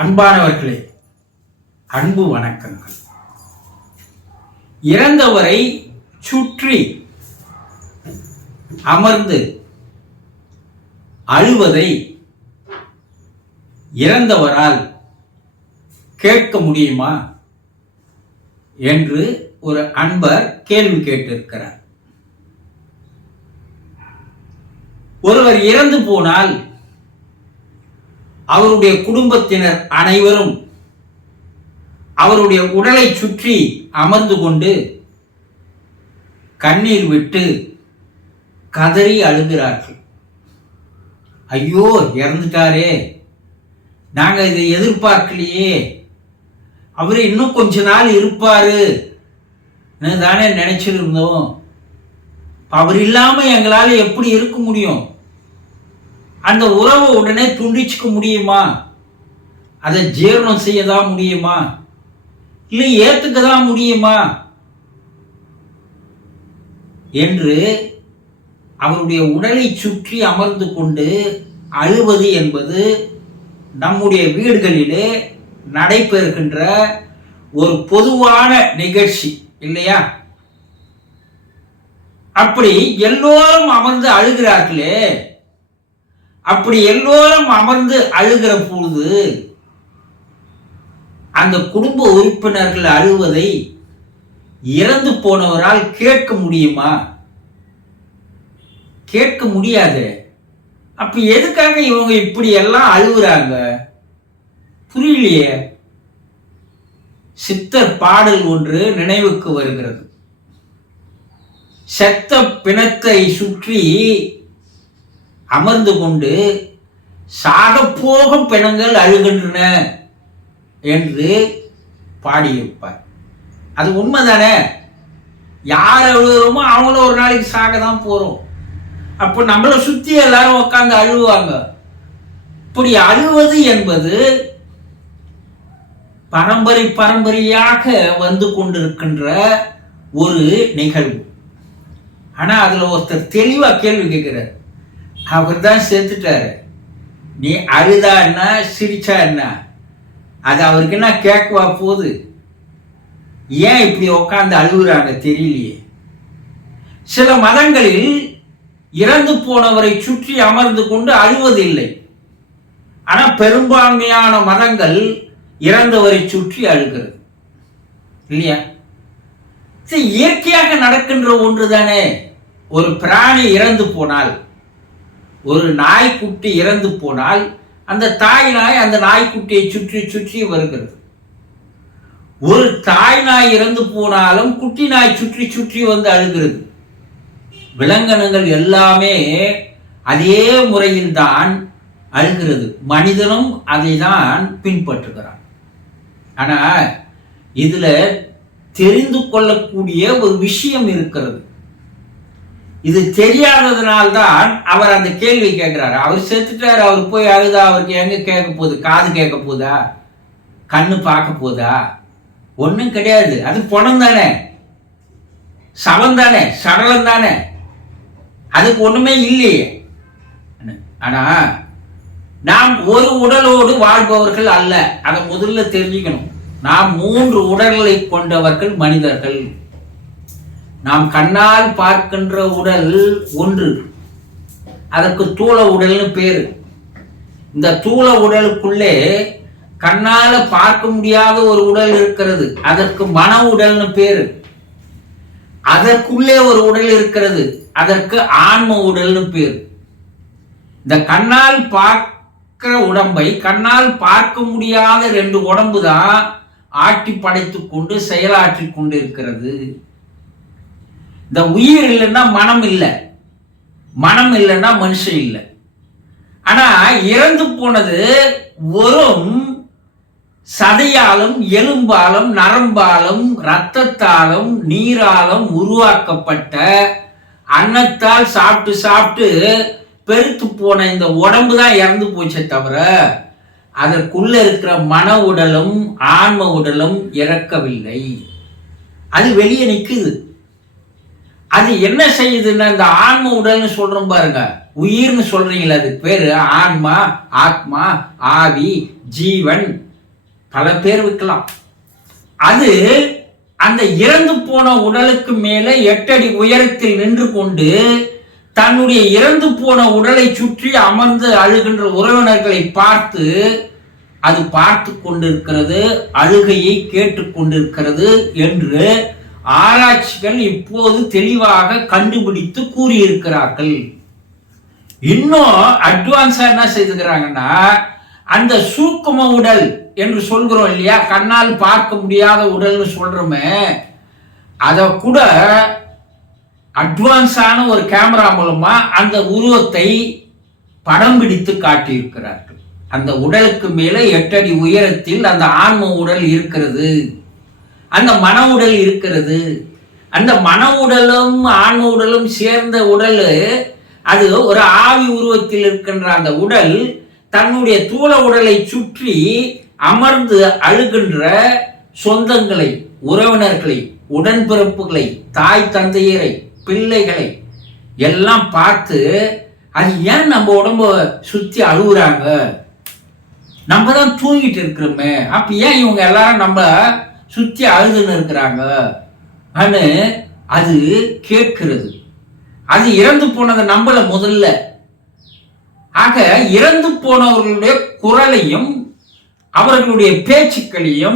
அன்பானவர்களே, அன்பு வணக்கங்கள். இறந்தவரை சுற்றி அமர்ந்து அழுவதை இறந்தவரால் கேட்க முடியுமா என்று ஒரு அன்பர் கேள்வி கேட்டிருக்கிறார். ஒருவர் இறந்து போனால் அவருடைய குடும்பத்தினர் அனைவரும் அவருடைய உடலை சுற்றி அமர்ந்து கொண்டு கண்ணீர் விட்டு கதறி அழுகிறார்கள். ஐயோ, இறந்துட்டாரே, நாங்க இதை எதிர்பார்க்கலையே, அவரு இன்னும் கொஞ்ச நாள் இருப்பாரு தானே நினைச்சிருந்தோம். அவர் இல்லாம எங்களால எப்படி இருக்க முடியும்? அந்த உறவை உடனே துண்டிச்சுக்க முடியுமா? அதை ஜீரணம் செய்யதான் முடியுமா? இல்லை ஏத்துக்க தான் முடியுமா என்று அவருடைய உடலை சுற்றி அமர்ந்து கொண்டு அழுவது என்பது நம்முடைய வீடுகளிலே நடைபெறுகின்ற ஒரு பொதுவான நிகழ்ச்சி இல்லையா? அப்படி எல்லோரும் அமர்ந்து அழுகிறார்களே, அப்படி எல்லோரும் அமர்ந்து அழுகிற பொழுது அந்த குடும்ப உறுப்பினர்கள் அழுவதை இறந்து போனவரால் கேட்க முடியுமா? கேட்க முடியாது. அப்ப எதுக்காக இவங்க இப்படி எல்லாம் அழுகுறாங்க? புரியலையே. சித்தர் பாடல் ஒன்று நினைவுக்கு வருகிறது. செத்த பிணத்தை சுற்றி அமர்ந்து கொண்டு சாக போகும் பிணங்கள் அழுகின்றன என்று பாடியிருப்பார். அது உண்மைதானே? யார் அழுகிறோமோ அவங்களும் ஒரு நாளைக்கு சாக தான் போறோம். அப்போ நம்மளை சுத்தி எல்லாரும் உட்கார்ந்து அழுவாங்க. இப்படி அழுவது என்பது பரம்பரையாக வந்து கொண்டிருக்கின்ற ஒரு நிகழ்வு. ஆனா அதுல ஒருத்தர் தெளிவா கேள்வி கேட்கிறார். அவர் தான் செத்துட்டாரு, நீ அழுதா என்ன சிரிச்சா என்ன? அது அவருக்கு என்ன கேட்கவா போகுது? ஏன் இப்படி உட்கார்ந்து அழுகுறாங்க தெரியலையே. சில மதங்களில் இறந்து போனவரை சுற்றி அமர்ந்து கொண்டு அழுவதில்லை. ஆனா பெரும்பான்மையான மதங்கள் இறந்தவரை சுற்றி அழுகிறது இல்லையா? இயற்கையாக நடக்கின்ற ஒன்று தானே. ஒரு பிராணி இறந்து போனால், ஒரு நாய்க்குட்டி இறந்து போனால் அந்த தாய் நாய் அந்த நாய்க்குட்டியை சுற்றி சுற்றி வருகிறது. ஒரு தாய் நாய் இறந்து போனாலும் குட்டி நாய் சுற்றி சுற்றி வந்து அழுகிறது. விலங்கினங்கள் எல்லாமே அதே முறையில் தான் அழுகிறது. மனிதனும் அதை தான் பின்பற்றுகிறான். ஆனா இதுல தெரிந்து கொள்ளக்கூடிய ஒரு விஷயம் இருக்கிறது. இது தெரியாததுனால்தான் அவர் அந்த கேள்வி கேட்கிறாரு. அவர் செத்துட்டாரு, அவர் போய் அழுதா அவருக்கு எங்க கேட்க போகுது? காது கேட்க போதா? கண்ணு பார்க்க போதா? ஒன்றும் கிடையாது. அது பணம் தானே, சவம் தானே, சடலம் தானே, அதுக்கு ஒண்ணுமே இல்லையே. ஆனா நாம் ஒரு உடலோடு வாழ்பவர்கள் அல்ல. அதை முதல்ல தெரிஞ்சுக்கணும். நாம் 3 உடல்களை கொண்டவர்கள் மனிதர்கள். நாம் கண்ணால் பார்க்கின்ற உடல் ஒன்று, அதற்கு தூள உடல்னு பேரு. இந்த தூள உடலுக்குள்ளே கண்ணால பார்க்க முடியாத ஒரு உடல் இருக்கிறது, அதற்கு மன உடல்னு பேரு. அதற்குள்ளே ஒரு உடல் இருக்கிறது, அதற்கு ஆன்ம உடல்னு பேரு. இந்த கண்ணால் பார்க்கிற உடம்பை கண்ணால் பார்க்க முடியாத 2 உடம்பு தான் ஆட்டி படைத்துக் கொண்டு செயலாற்றி கொண்டு இருக்கிறது. இந்த உயிர் இல்லைன்னா மனம் இல்லை, மனம் இல்லைன்னா மனுஷன் இல்லை. ஆனா இறந்து போனது வெறும் சதையாலும் எலும்பாலும் நரம்பாலும் இரத்தத்தாலும் நீராலும் உருவாக்கப்பட்ட அன்னத்தால் சாப்பிட்டு சாப்பிட்டு பெருத்து போன இந்த உடம்பு தான் இறந்து போச்சே தவிர அதற்குள்ள இருக்கிற மன உடலும் ஆன்ம உடலும் இறக்கவில்லை. அது வெளியே நிற்குது. அது என்ன செய்யுதுன்னா, இந்த ஆன்ம உடல்னு சொல்றோம் பாருங்க, உயிர்னு சொல்றீங்களா, அது பேரு ஆன்மா, ஆத்மா, ஆவி, ஜீவன் பல பேர் விற்கலாம். அது அந்த இறந்து போன உடலுக்கு மேலே 8 அடி உயரத்தில் நின்று கொண்டு தன்னுடைய இறந்து போன உடலை சுற்றி அமர்ந்து அழுகின்ற உறவினர்களை பார்த்து அது பார்த்து கொண்டிருக்கிறது, அழுகையை கேட்டுக் கொண்டிருக்கிறது என்று ஆராய்ச்சிகள் இப்போது தெளிவாக கண்டுபிடித்து கூறியிருக்கிறார்கள். இன்னும் அட்வான்ஸா என்ன செய்துக்கிறாங்கன்னா, அந்த சூக்கும உடல் என்று சொல்கிறோம் இல்லையா, கண்ணால் பார்க்க முடியாத உடல்னு சொல்றோமே, அத கூட அட்வான்ஸான ஒரு கேமரா மூலமா அந்த உருவத்தை படம் பிடித்து காட்டியிருக்கிறார்கள். அந்த உடலுக்கு மேலே 8 அடி உயரத்தில் அந்த ஆன்ம உடல் இருக்கிறது, அந்த மன உடல் இருக்கிறது. அந்த மன உடலும் ஆன்ம உடலும் சேர்ந்த உடல், அது ஒரு ஆவி உருவத்தில் இருக்கின்ற அந்த உடல் தன்னுடைய தூள உடலை சுற்றி அமர்ந்து அழுகின்ற சொந்தங்களை, உறவினர்களை, உடன்பிறப்புகளை, தாய் தந்தையரை, பிள்ளைகளை எல்லாம் பார்த்து அது ஏன் நம்ம உடம்ப சுத்தி அழுகுறாங்க, நம்ம தான் தூங்கிட்டு இருக்கிறோமே, அப்ப ஏன் இவங்க எல்லாரும் நம்ம சுத்தி அழுதுன்னு இருக்கிறாங்க அது கேட்கிறது. அது இறந்து போனதை நம்பல முதல்ல. ஆக இறந்து போனவர்களுடைய குரலையும் அவர்களுடைய பேச்சுக்களையும்